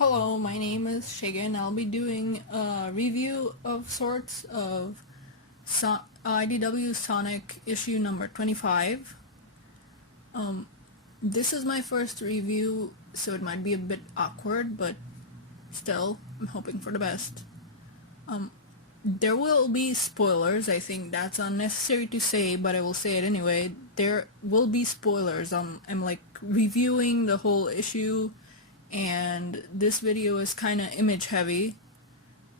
Hello, my name is SEGA and I'll be doing a review of sorts of IDW Sonic issue number 25. This is my first review, so it might be a bit awkward, but still, I'm hoping for the best. There will be spoilers. I think that's unnecessary to say, but I will say it anyway. There will be spoilers. I'm like reviewing the whole issue, and this video is kind of image heavy.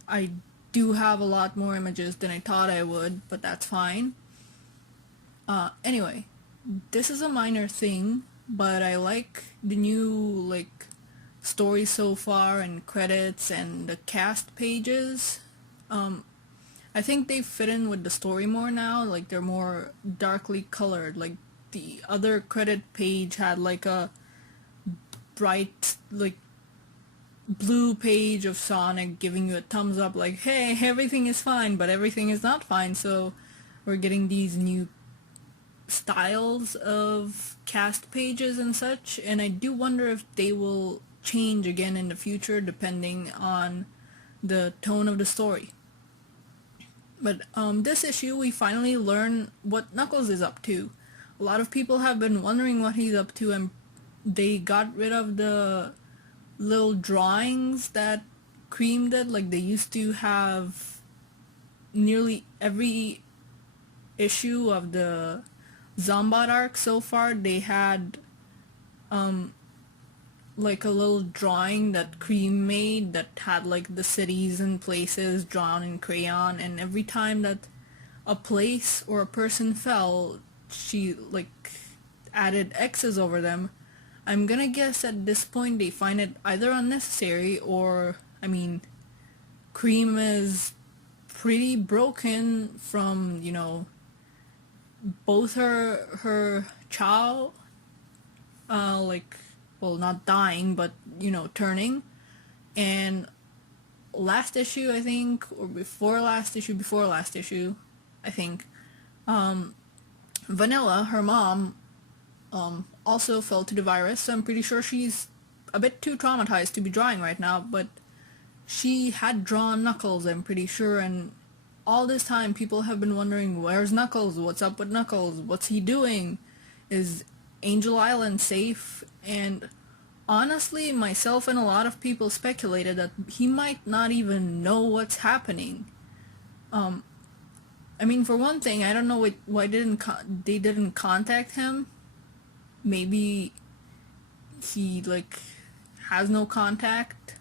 I do have a lot more images than I thought I would, but that's fine. Anyway, this is a minor thing, but I like the new story so far and credits and the cast pages. I think they fit in with the story more now, like they're more darkly colored. Like the other credit page had like a bright blue page of Sonic giving you a thumbs up like, hey, everything is fine, but everything is not fine. So we're getting these new styles of cast pages and such, and I do wonder if they will change again in the future depending on the tone of the story. But this issue we finally learn what Knuckles is up to. A lot of people have been wondering what he's up to, and they got rid of the little drawings that Cream did. Like they used to have nearly every issue of the Zombot arc so far, they had like a little drawing that Cream made that had like the cities and places drawn in crayon, and every time that a place or a person fell, she added X's over them. I'm gonna guess at this point they find it either unnecessary or, I mean, Cream is pretty broken from, both her child, well, not dying, but, turning. And last issue, I think, or before last issue, I think, Vanilla, her mom, also fell to the virus, so I'm pretty sure she's a bit too traumatized to be drawing right now, but she had drawn Knuckles, I'm pretty sure, and all this time people have been wondering, where's Knuckles? What's up with Knuckles? What's he doing? Is Angel Island safe? And honestly, myself and a lot of people speculated that he might not even know what's happening. I mean, for one thing, I don't know why they didn't contact him. Maybe he has no contact,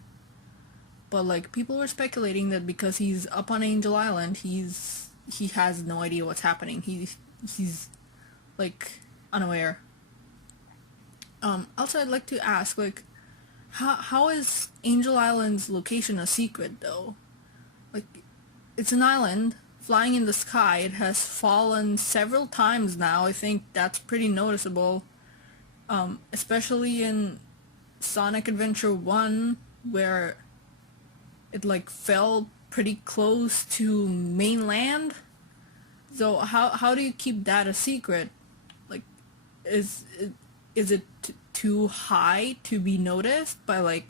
but people were speculating that because he's up on Angel Island, he has no idea what's happening. He's unaware. Also, I'd like to ask, how is Angel Island's location a secret though? It's an island flying in the sky. It has fallen several times now. I think that's pretty noticeable. Especially in Sonic Adventure 1, where it fell pretty close to mainland. So how do you keep that a secret? Is it too high to be noticed by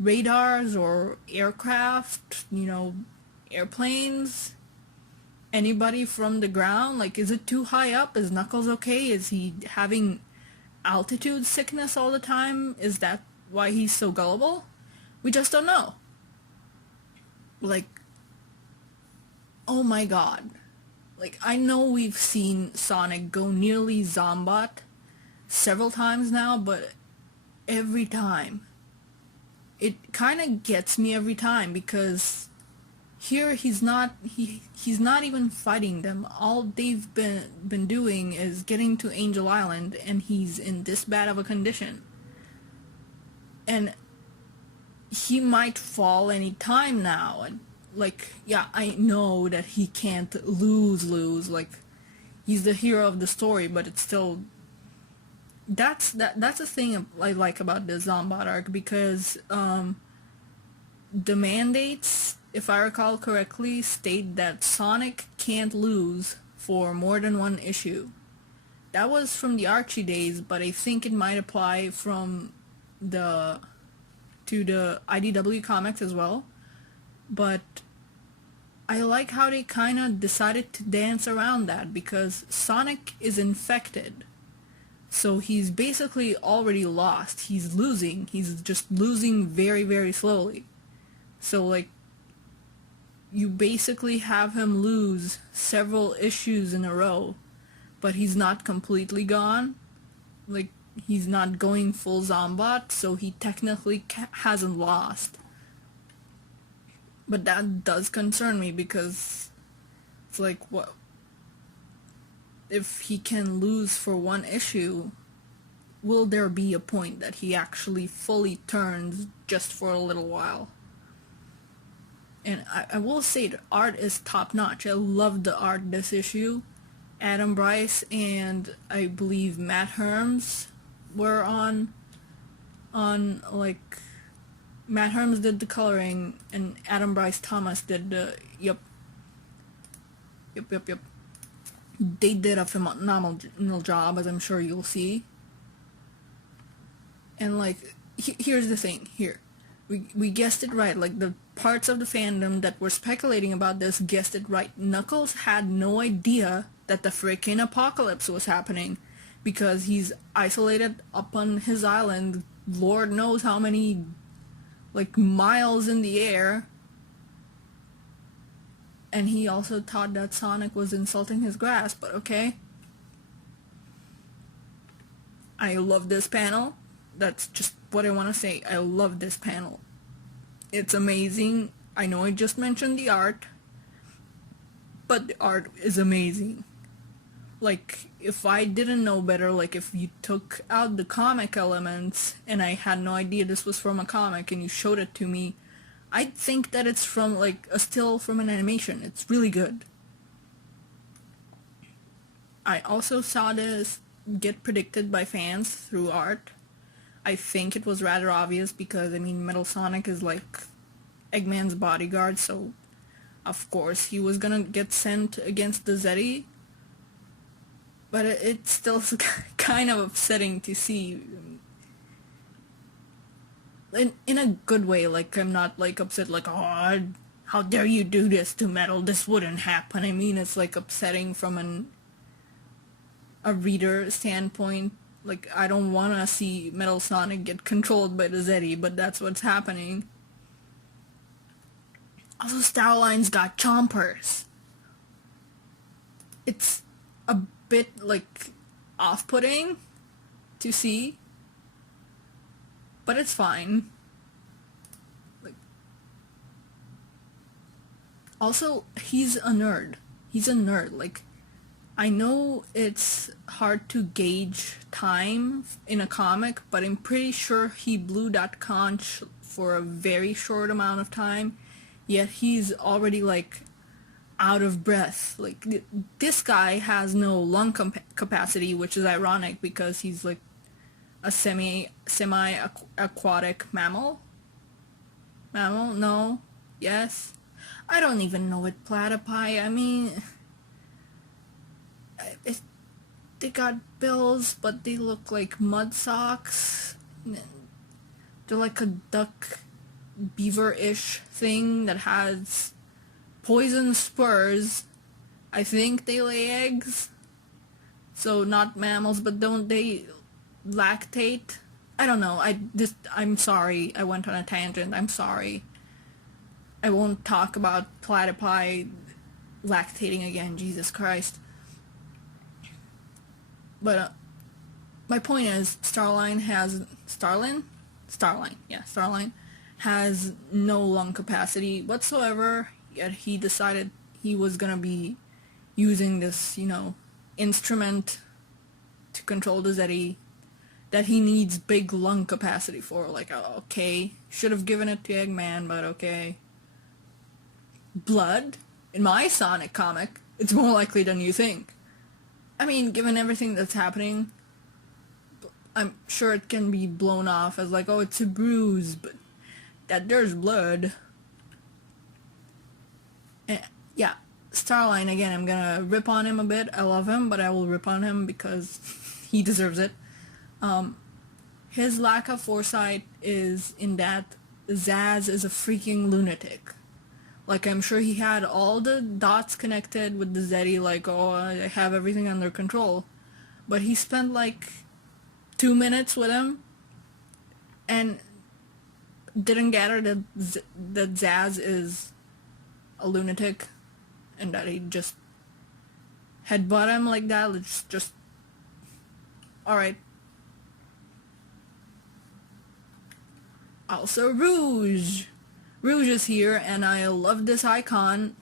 radars or aircraft, airplanes? Anybody from the ground? Is it too high up? Is Knuckles okay? Is he having altitude sickness all the time? Is that why he's so gullible? We just don't know. Oh my god. I know we've seen Sonic go nearly Zombot several times now, but every time it kind of gets me every time, because here he's not even fighting them. All they've been doing is getting to Angel Island, and he's in this bad of a condition. And he might fall any time now. And yeah, I know that he can't lose. He's the hero of the story, but it's still that's a thing I like about the Zombot arc, because the mandates, if I recall correctly, state that Sonic can't lose for more than one issue. That was from the Archie days, but I think it might apply from the to the IDW comics as well, but I like how they kind of decided to dance around that, because Sonic is infected. So he's basically already lost. He's losing. He's just losing very, very slowly. So, like, you basically have him lose several issues in a row, but he's not completely gone. Like, he's not going full Zombot, so he technically hasn't lost. But that does concern me, because it's like, what if he can lose for one issue? Will there be a point that he actually fully turns just for a little while? And I will say the art is top notch. I love the art this issue. Adam Bryce and I believe Matt Herms were on like, Matt Herms did the coloring and Adam Bryce Thomas did the yep. They did a phenomenal job, as I'm sure you'll see. And like, here's the thing. Here, we guessed it right. Like, the parts of the fandom that were speculating about this guessed it right. Knuckles had no idea that the freaking apocalypse was happening, because he's isolated up on his island, Lord knows how many, like, miles in the air. And he also thought that Sonic was insulting his grass, but okay. I love this panel. That's just what I want to say. I love this panel. It's amazing. I know I just mentioned the art, but the art is amazing. Like, if I didn't know better, like if you took out the comic elements and I had no idea this was from a comic and you showed it to me, I'd think that it's from like a still from an animation. It's really good. I also saw this get predicted by fans through art. I think it was rather obvious, because I mean, Metal Sonic is like Eggman's bodyguard, so of course he was gonna get sent against the Zeti. But it's still kind of upsetting to see. In a good way, like, I'm not like upset like, oh, how dare you do this to Metal, this wouldn't happen. I mean, it's like upsetting from a reader standpoint. Like, I don't want to see Metal Sonic get controlled by the Zeti, but that's what's happening. Also, Starline's got chompers. It's a bit, like, off-putting to see, but it's fine. Like, also, he's a nerd. He's a nerd. Like, I know it's hard to gauge time in a comic, but I'm pretty sure he blew that conch for a very short amount of time, yet he's already, like, out of breath. Like, this guy has no lung capacity, which is ironic, because he's, like, a semi-aquatic mammal? Mammal? No? Yes? I don't even know what platypi, I mean, they got bills, but they look like mud socks. They're like a duck beaver-ish thing that has poison spurs. I think they lay eggs. So not mammals, but don't they lactate? I don't know. I'm sorry. I went on a tangent. I'm sorry. I won't talk about platypi lactating again. Jesus Christ. But my point is, Starline has no lung capacity whatsoever, yet he decided he was gonna be using this, instrument to control the Zeti that he needs big lung capacity for. Like, okay, should have given it to Eggman, but okay. Blood? In my Sonic comic, it's more likely than you think. I mean, given everything that's happening, I'm sure it can be blown off as like, oh, it's a bruise, but that there's blood. And yeah, Starline, again, I'm gonna rip on him a bit. I love him, but I will rip on him because he deserves it. His lack of foresight is in that Zaz is a freaking lunatic. Like, I'm sure he had all the dots connected with the Zeddy, like, oh, I have everything under control. But he spent like 2 minutes with him and didn't gather that that Zaz is a lunatic and that he just headbutt him like that. It's just alright. Also, Rouge is here, and I love this icon.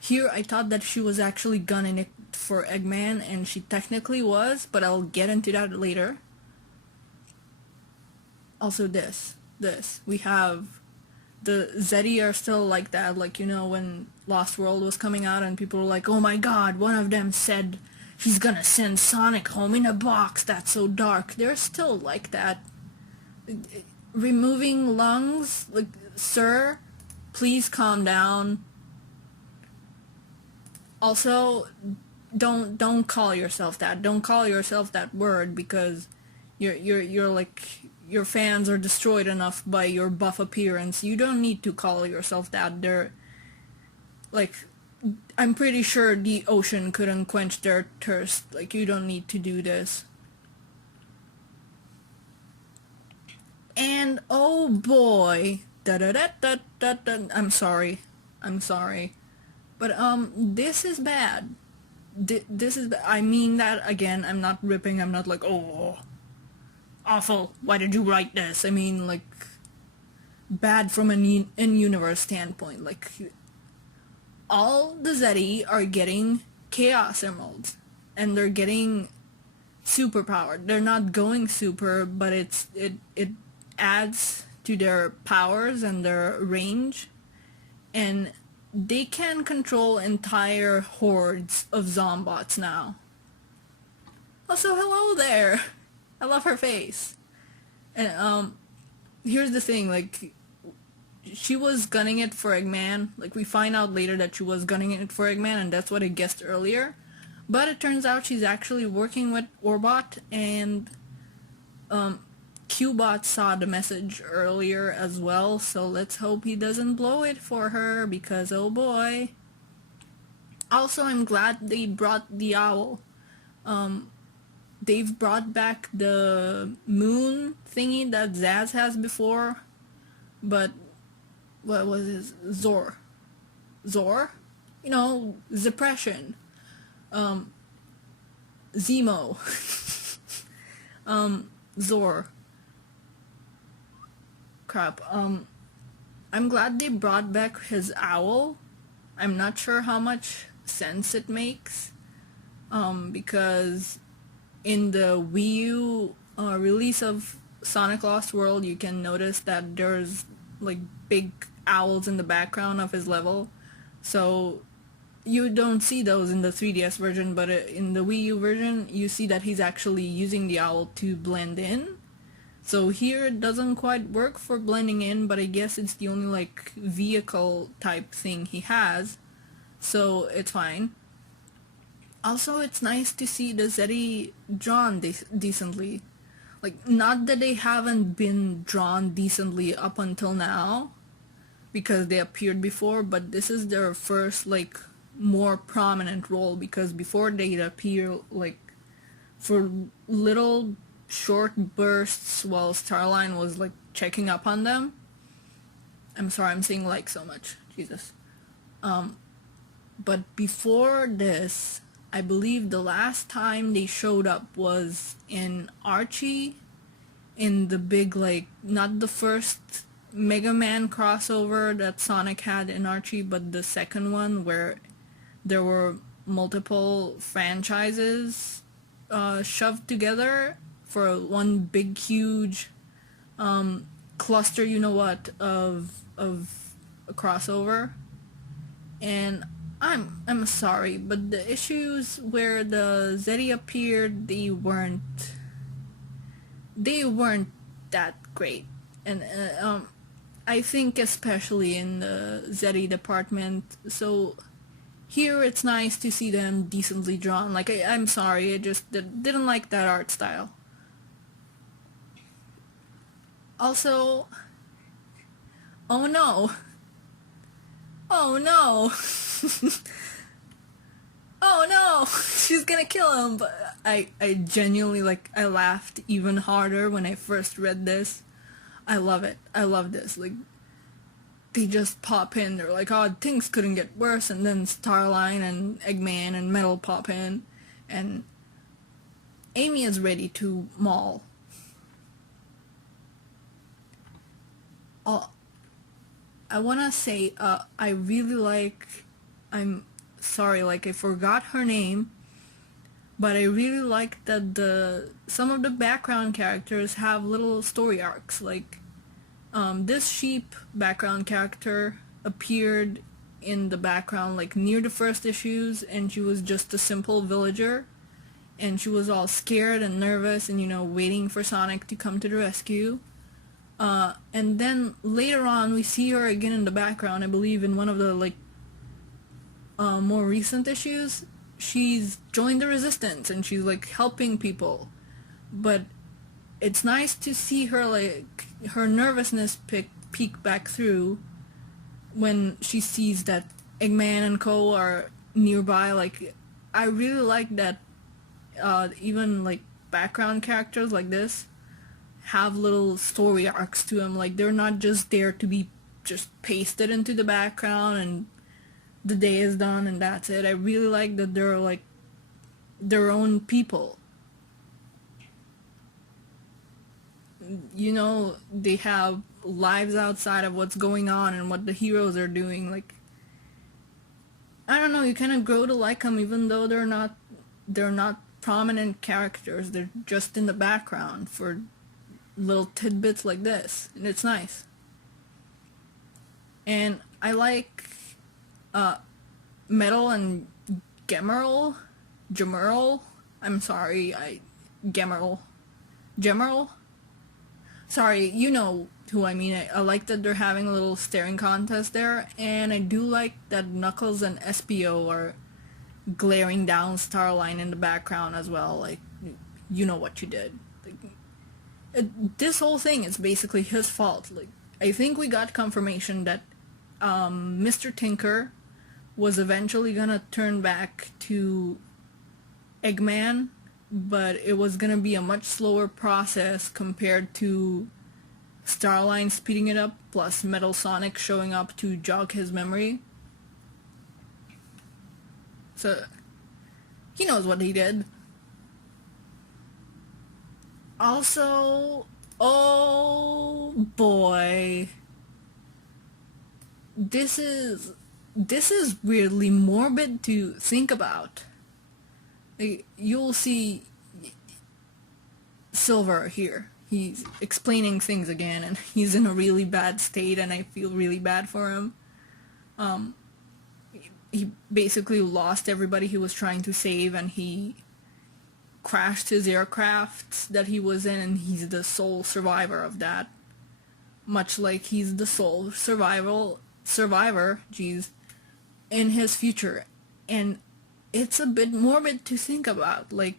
Here I thought that she was actually gunning it for Eggman, and she technically was, but I'll get into that later. Also this. We have the Zeddy are still like that, like, you know, when Lost World was coming out and people were like, oh my god, one of them said he's gonna send Sonic home in a box, that's so dark. They're still like that. Removing lungs, like, sir, please calm down. Also, don't call yourself that. Don't call yourself that word, because you're like, your fans are destroyed enough by your buff appearance. You don't need to call yourself that. They're like, I'm pretty sure the ocean couldn't quench their thirst. Like, you don't need to do this. And oh boy, I'm sorry, but this is bad. This is, I mean that again. I'm not ripping. I'm not like, oh, awful. Why did you write this? I mean, like, bad from an in-universe standpoint. Like, all the Zeddy are getting Chaos Emeralds, and they're getting super powered. They're not going super, but it adds to their powers and their range, and they can control entire hordes of Zombots now. Also, hello there. I love her face. And here's the thing, like, she was gunning it for Eggman. Like, we find out later that she was gunning it for Eggman, and that's what I guessed earlier. But it turns out she's actually working with Orbot, and Qbot saw the message earlier as well, so let's hope he doesn't blow it for her, because oh boy. Also, I'm glad they brought the owl. They've brought back the moon thingy that Zaz has before, but what was his? Zor? You know, Depression. Zemo. Zor. Crap. I'm glad they brought back his owl. I'm not sure how much sense it makes, because in the Wii U release of Sonic Lost World, you can notice that there's like big owls in the background of his level. So you don't see those in the 3DS version, but in the Wii U version, you see that he's actually using the owl to blend in. So here it doesn't quite work for blending in, but I guess it's the only like vehicle type thing he has, so it's fine. Also, it's nice to see the Zeddy drawn decently. Like, not that they haven't been drawn decently up until now, because they appeared before, but this is their first like more prominent role, because before they'd appear like for little short bursts while Starline was like checking up on them. I'm sorry, I'm saying like so much, Jesus. But before this, I believe the last time they showed up was in Archie, in the big, like, not the first Mega Man crossover that Sonic had in Archie, but the second one where there were multiple franchises shoved together for one big huge cluster, you know what, of a crossover. And I'm sorry, but the issues where the Zeddy appeared, they weren't that great. And I think especially in the Zeddy department. So here it's nice to see them decently drawn. Like, I'm sorry, I just didn't like that art style. Also, oh no, oh no, oh no, she's gonna kill him. But I genuinely, like, I laughed even harder when I first read this. I love it. I love this. Like, they just pop in. They're like, oh, things couldn't get worse, and then Starline and Eggman and Metal pop in, and Amy is ready to maul. Oh, I wanna say, I really like. I'm sorry, like I forgot her name, but I really like that some of the background characters have little story arcs. Like, this sheep background character appeared in the background like near the first issues, and she was just a simple villager, and she was all scared and nervous and, waiting for Sonic to come to the rescue. And then later on we see her again in the background, I believe in one of the like more recent issues. She's joined the resistance and she's like helping people, but it's nice to see her, like, her nervousness peek back through when she sees that Eggman and Co are nearby. Like, I really like that even like background characters like this have little story arcs to them. Like, they're not just there to be just pasted into the background and the day is done and that's it. I really like that they're like their own people. They have lives outside of what's going on and what the heroes are doing. Like, I don't know, you kind of grow to like them even though they're not prominent characters. They're just in the background for little tidbits like this, and it's nice. And I like Metal and Gemerl. I'm sorry, Gemerl. Sorry, you know who I mean. I like that they're having a little staring contest there, and I do like that Knuckles and SPO are glaring down Starline in the background as well. Like, you know what you did. Like, this whole thing is basically his fault. Like, I think we got confirmation that Mr. Tinker was eventually gonna turn back to Eggman, but it was gonna be a much slower process compared to Starline speeding it up, plus Metal Sonic showing up to jog his memory. So, he knows what he did. Also, oh boy, this is weirdly morbid to think about. Like, you'll see Silver here. He's explaining things again, and he's in a really bad state, and I feel really bad for him. He basically lost everybody he was trying to save, and he crashed his aircraft that he was in, and he's the sole survivor of that. Much like he's the sole survivor, in his future. And it's a bit morbid to think about. Like,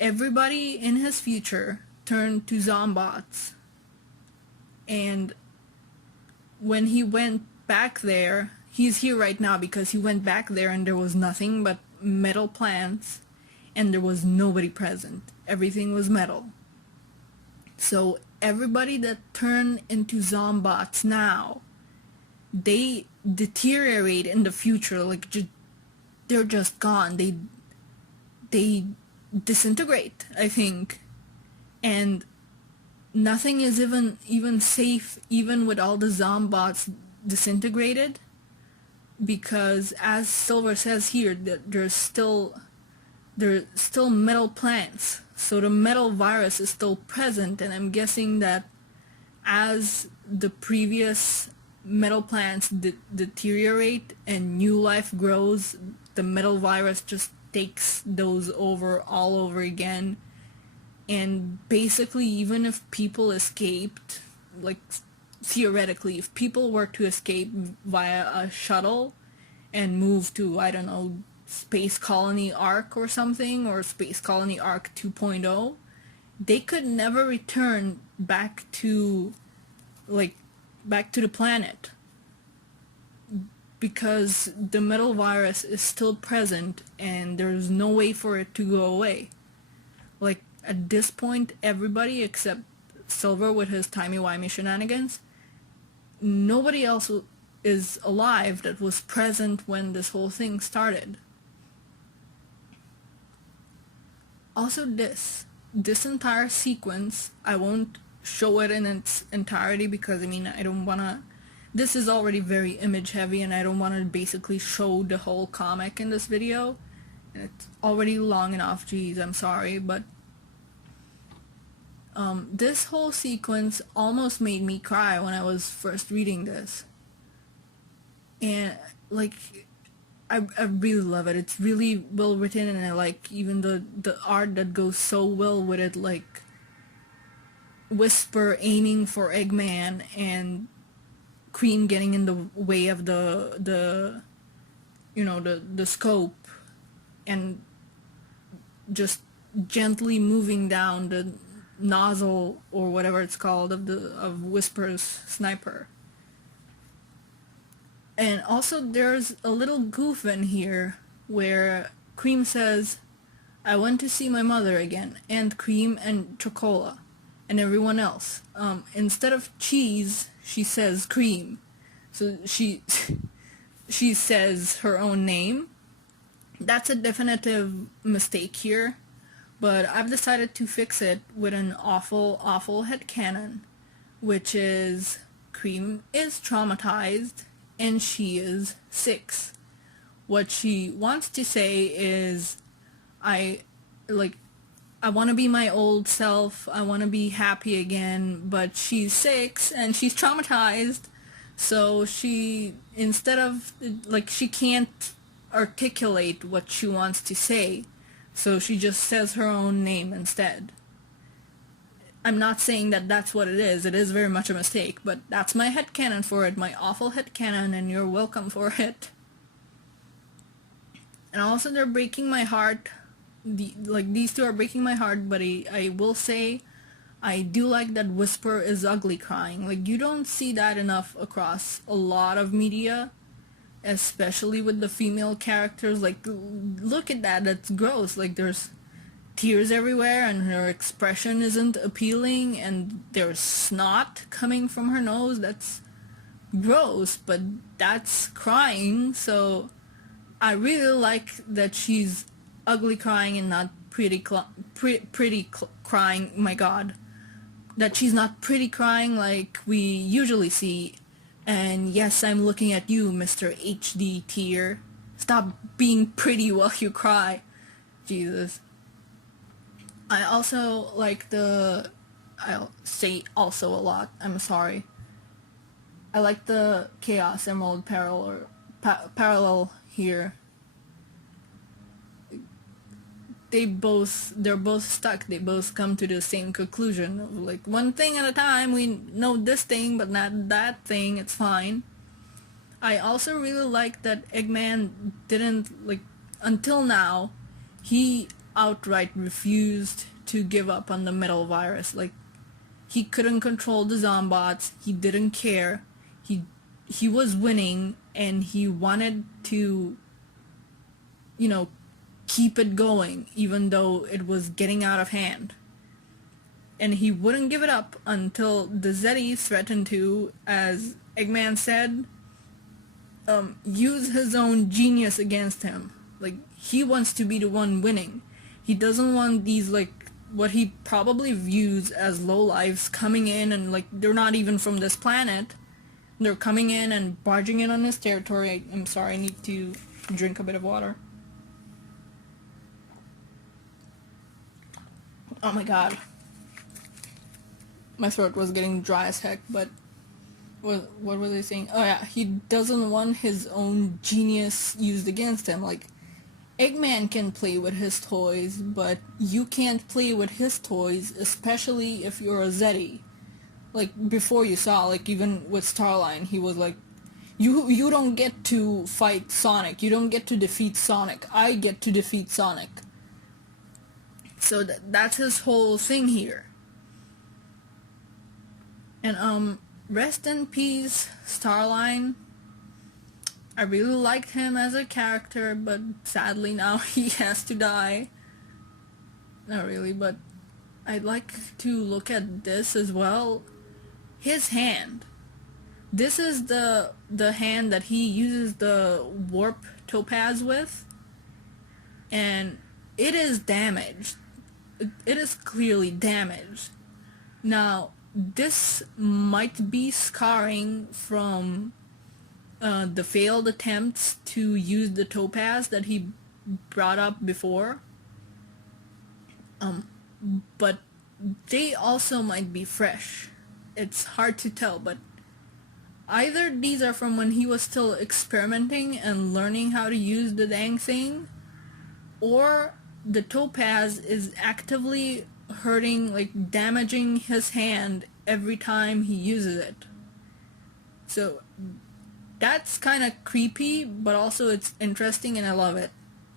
everybody in his future turned to zombots, and when he went back there, he's here right now because he went back there and there was nothing but metal plants and there was nobody present. Everything was metal. So everybody that turned into zombots now, they deteriorate in the future. Like, they're just gone. They disintegrate, I think. And nothing is even safe, even with all the zombots disintegrated, because as Silver says here, that there's still metal plants, so the metal virus is still present. And I'm guessing that as the previous metal plants deteriorate and new life grows, the metal virus just takes those over all over again. And basically, even if people escaped, like, theoretically, if people were to escape via a shuttle and move to, I don't know, Space Colony Arc or something, or Space Colony Arc 2.0, they could never return back to the planet, because the metal virus is still present and there's no way for it to go away. Like, at this point, everybody except Silver with his timey-wimey shenanigans, nobody else is alive that was present when this whole thing started. Also, this entire sequence, I won't show it in its entirety because, I mean, I don't wanna... This is already very image heavy and I don't want to basically show the whole comic in this video. And it's already long enough, geez, I'm sorry, but... this whole sequence almost made me cry when I was first reading this. And, like... I really love it. It's really well written, and I like even the art that goes so well with it, like Whisper aiming for Eggman and Cream getting in the way of the scope and just gently moving down the nozzle or whatever it's called of Whisper's sniper. And also there's a little goof in here where Cream says, I want to see my mother again, and Cream and Chocola and everyone else. Instead of cheese, she says Cream. So she says her own name. That's a definitive mistake here, but I've decided to fix it with an awful headcanon, which is Cream is traumatized and she is 6. What she wants to say is, I want to be my old self, I want to be happy again, but she's 6 and she's traumatized, so she, instead of, she can't articulate what she wants to say, so she just says her own name instead. I'm not saying that that's what it is very much a mistake, but that's my headcanon for it, my awful headcanon, and you're welcome for it. And also they're breaking my heart, these two are breaking my heart, but I will say, I do like that Whisper is ugly crying. You don't see that enough across a lot of media, especially with the female characters. Look at that, that's gross. There's tears everywhere and her expression isn't appealing and there's snot coming from her nose. That's gross, but that's crying. So I really like that she's ugly crying and not pretty crying. My god, that she's not pretty crying like we usually see. And yes, I'm looking at you, Mr. HD tear. Stop being pretty while you cry. Jesus. I also like I'll say also a lot, I'm sorry. I like the Chaos Emerald parallel here. They're both stuck, they both come to the same conclusion. One thing at a time, we know this thing, but not that thing, it's fine. I also really like that Eggman didn't, until now, he outright refused to give up on the metal virus. He couldn't control the zombots, he didn't care, he was winning, and he wanted to, keep it going, even though it was getting out of hand. And he wouldn't give it up until the Zeddies threatened to, as Eggman said, use his own genius against him. He wants to be the one winning. He doesn't want these, what he probably views as lowlifes coming in and, they're not even from this planet. They're coming in and barging in on his territory. I'm sorry, I need to drink a bit of water. Oh my god. My throat was getting dry as heck, but what was I saying? Oh yeah, he doesn't want his own genius used against him. Eggman can play with his toys, but you can't play with his toys, especially if you're a Zeddy. Before you saw, even with Starline, he was you don't get to fight Sonic, you don't get to defeat Sonic, I get to defeat Sonic. So that's his whole thing here. And rest in peace, Starline. I really liked him as a character, but sadly now he has to die. Not really, but I'd like to look at this as well. His hand. This is the hand that he uses the warp topaz with, and it is damaged. It is clearly damaged. Now, this might be scarring from the failed attempts to use the topaz that he brought up before. But they also might be fresh. It's hard to tell, but either these are from when he was still experimenting and learning how to use the dang thing, or the topaz is actively hurting, like damaging his hand every time he uses it. So that's kind of creepy, but also it's interesting and I love it.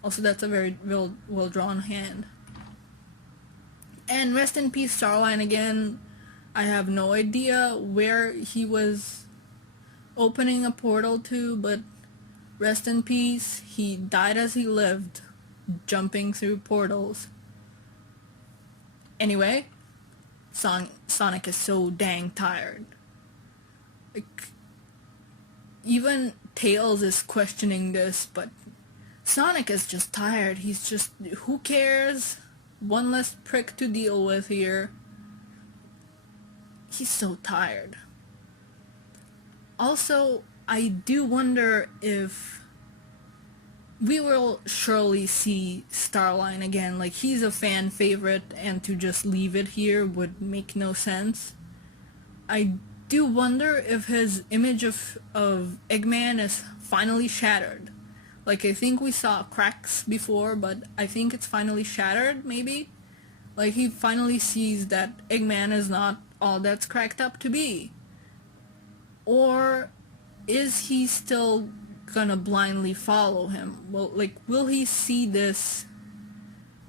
Also, that's a very well drawn hand. And rest in peace, Starline again. I have no idea where he was opening a portal to, but rest in peace. He died as he lived, jumping through portals. Anyway, Sonic is so dang tired. Like, even Tails is questioning this, but Sonic is just tired. He's just, who cares? One less prick to deal with here. He's so tired. Also, I do wonder if we will surely see Starline again. Like, he's a fan favorite, and to just leave it here would make no sense. I do wonder if his image of Eggman is finally shattered. Like, I think we saw cracks before, but I think it's finally shattered, maybe? Like, he finally sees that Eggman is not all that's cracked up to be. Or is he still gonna blindly follow him? Well, like, will he see this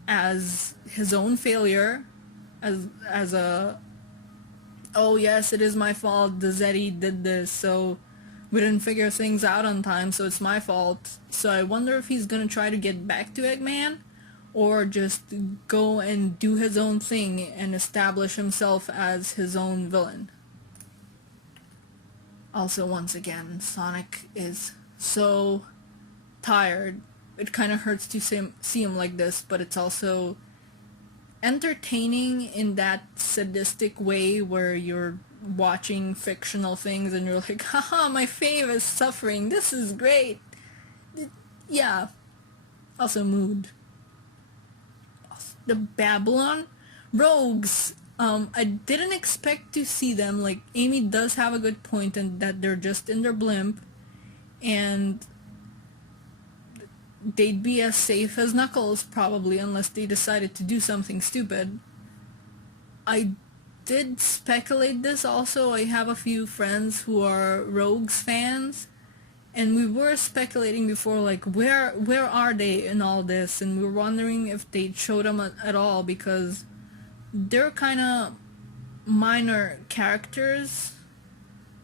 as his own failure? As a, oh yes, it is my fault, the Zeddy did this, so we didn't figure things out on time, so it's my fault. So I wonder if he's gonna try to get back to Eggman, or just go and do his own thing and establish himself as his own villain. Also, once again, Sonic is so tired. It kind of hurts to see him like this, but it's also entertaining in that sadistic way where you're watching fictional things and you're like, haha, my fave is suffering, this is great. Yeah. Also, mood. The Babylon rogues. I didn't expect to see them. Like, Amy does have a good point in that they're just in their blimp, and they'd be as safe as Knuckles probably, unless they decided to do something stupid. I did speculate this also. I have a few friends who are Rogues fans, and we were speculating before, like, where are they in all this, and we were wondering if they'd show them at all, because they're kind of minor characters.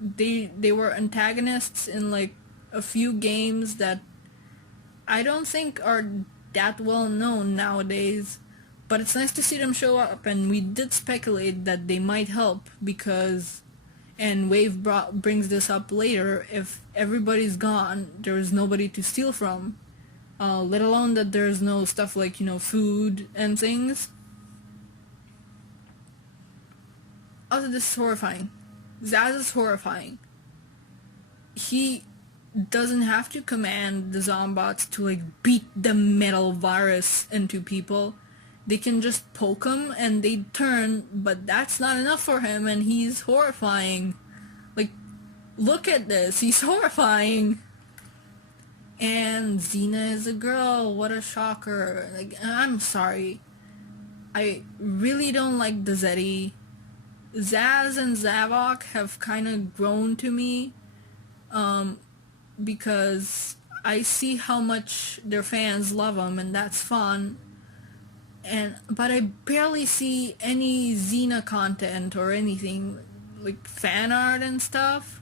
They were antagonists in, like, a few games that I don't think are that well known nowadays, but it's nice to see them show up, and we did speculate that they might help because, and Wave brings this up later, if everybody's gone, there's nobody to steal from, let alone that there's no stuff like, you know, food and things. Also, this is horrifying. Zaz is horrifying. He doesn't have to command the Zombots to, like, beat the metal virus into people. They can just poke him and they turn, but that's not enough for him, and he's horrifying. Like, look at this, he's horrifying. And Xena is a girl, what a shocker. Like, I'm sorry. I really don't like the Zeddy. Zaz and Zavok have kind of grown to me, because I see how much their fans love them, and that's fun. But I barely see any Xena content or anything. like fan art and stuff,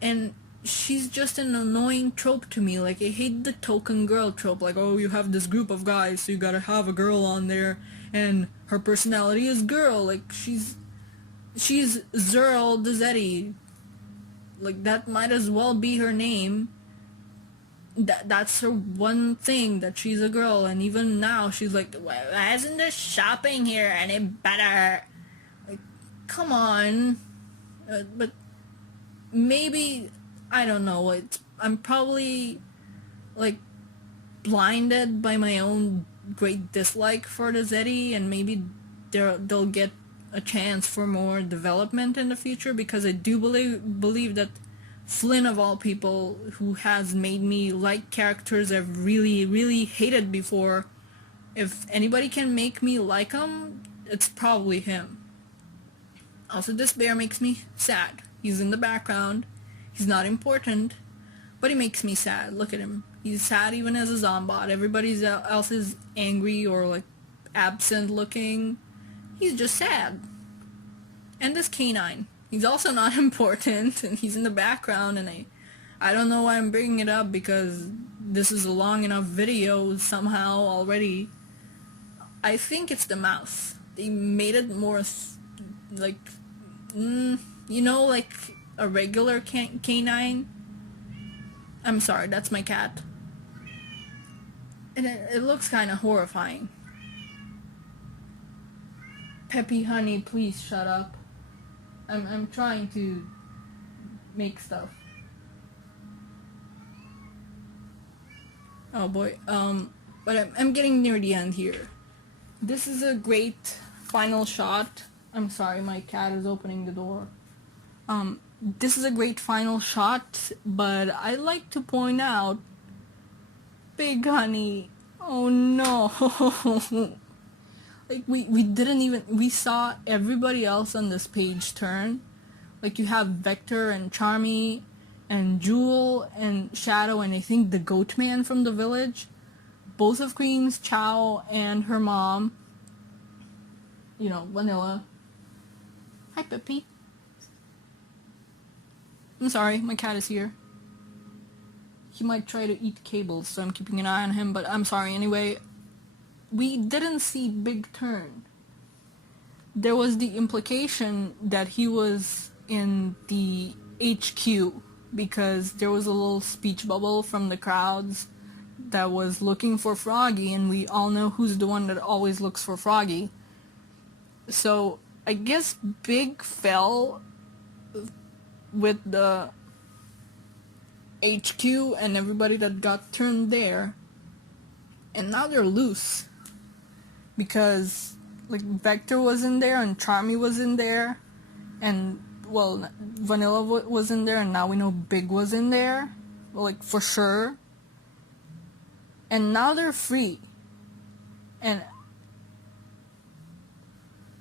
and she's just an annoying trope to me. Like, I hate the token girl trope, like, oh, you have this group of guys, so you gotta have a girl on there, and her personality is girl. Like, she's Zerl the Zeti. Like, that might as well be her name. That's her one thing, that she's a girl. And even now she's like, why isn't there shopping here any better? Like, come on. But maybe, I don't know, I'm probably like blinded by my own great dislike for the Zeti, and maybe they'll get a chance for more development in the future, because I do believe that Flynn, of all people, who has made me like characters I've really, really hated before, if anybody can make me like him, it's probably him. Also, this bear makes me sad. He's in the background. He's not important, but he makes me sad. Look at him. He's sad even as a zombot. Everybody else is angry or like absent looking. He's just sad. And this canine. He's also not important, and he's in the background, and I don't know why I'm bringing it up, because this is a long enough video somehow already. I think it's the mouse. They made it more like, you know, like a regular canine. I'm sorry, that's my cat. And it looks kind of horrifying. Peppy honey, please shut up. I'm trying to make stuff. Oh boy, but I'm getting near the end here. This is a great final shot. I'm sorry, my cat is opening the door. This is a great final shot, but I like to point out, Big Honey, oh no. Like, we saw everybody else on this page turn. Like, you have Vector and Charmy and Jewel and Shadow and I think the Goat Man from the village. Both of Queens, Chow, and her mom. You know, Vanilla. Hi, Peppy. I'm sorry, my cat is here. He might try to eat cables, so I'm keeping an eye on him, but I'm sorry anyway. We didn't see Big Turn. There was the implication that he was in the HQ, because there was a little speech bubble from the crowds that was looking for Froggy, and we all know who's the one that always looks for Froggy. So I guess Big fell with the HQ and everybody that got turned there, and now they're loose. Because, like, Vector was in there, and Charmy was in there, and, well, Vanilla was in there, and now we know Big was in there, like, for sure. And now they're free. And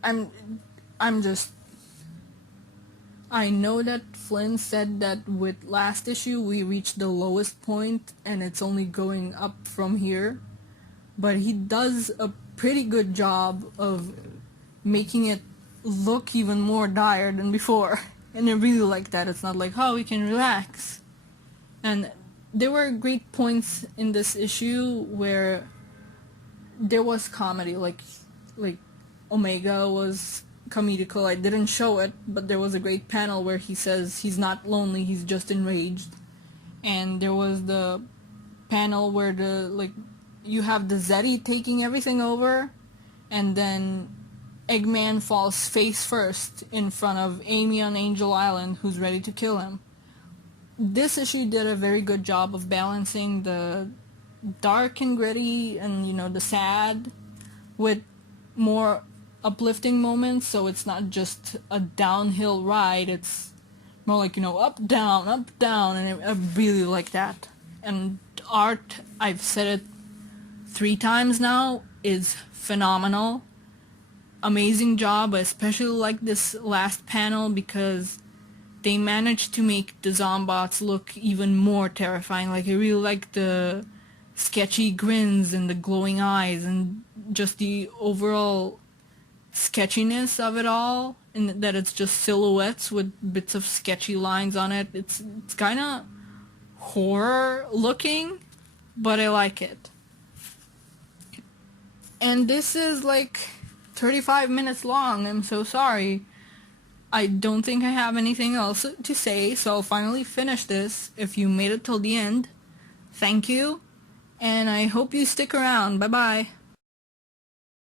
I'm just... I know that Flynn said that with last issue we reached the lowest point, and it's only going up from here. But he does a pretty good job of making it look even more dire than before, and I really like that. It's not like, oh, we can relax. And there were great points in this issue where there was comedy, like Omega was comedical. I didn't show it, but there was a great panel where he says he's not lonely, he's just enraged. And there was the panel where you have the Zeti taking everything over, and then Eggman falls face first in front of Amy on Angel Island, who's ready to kill him. This issue did a very good job of balancing the dark and gritty and, you know, the sad with more uplifting moments, so it's not just a downhill ride, it's more like, you know, up, down, and I really like that. And art, I've said it 3 times now, is phenomenal. Amazing job. I especially like this last panel because they managed to make the Zombots look even more terrifying. Like, I really like the sketchy grins and the glowing eyes and just the overall sketchiness of it all. in that it's just silhouettes with bits of sketchy lines on it. It's kind of horror looking, but I like it. And this is like 35 minutes long. I'm so sorry. I don't think I have anything else to say, so I'll finally finish this. If you made it till the end, thank you, and I hope you stick around. Bye bye.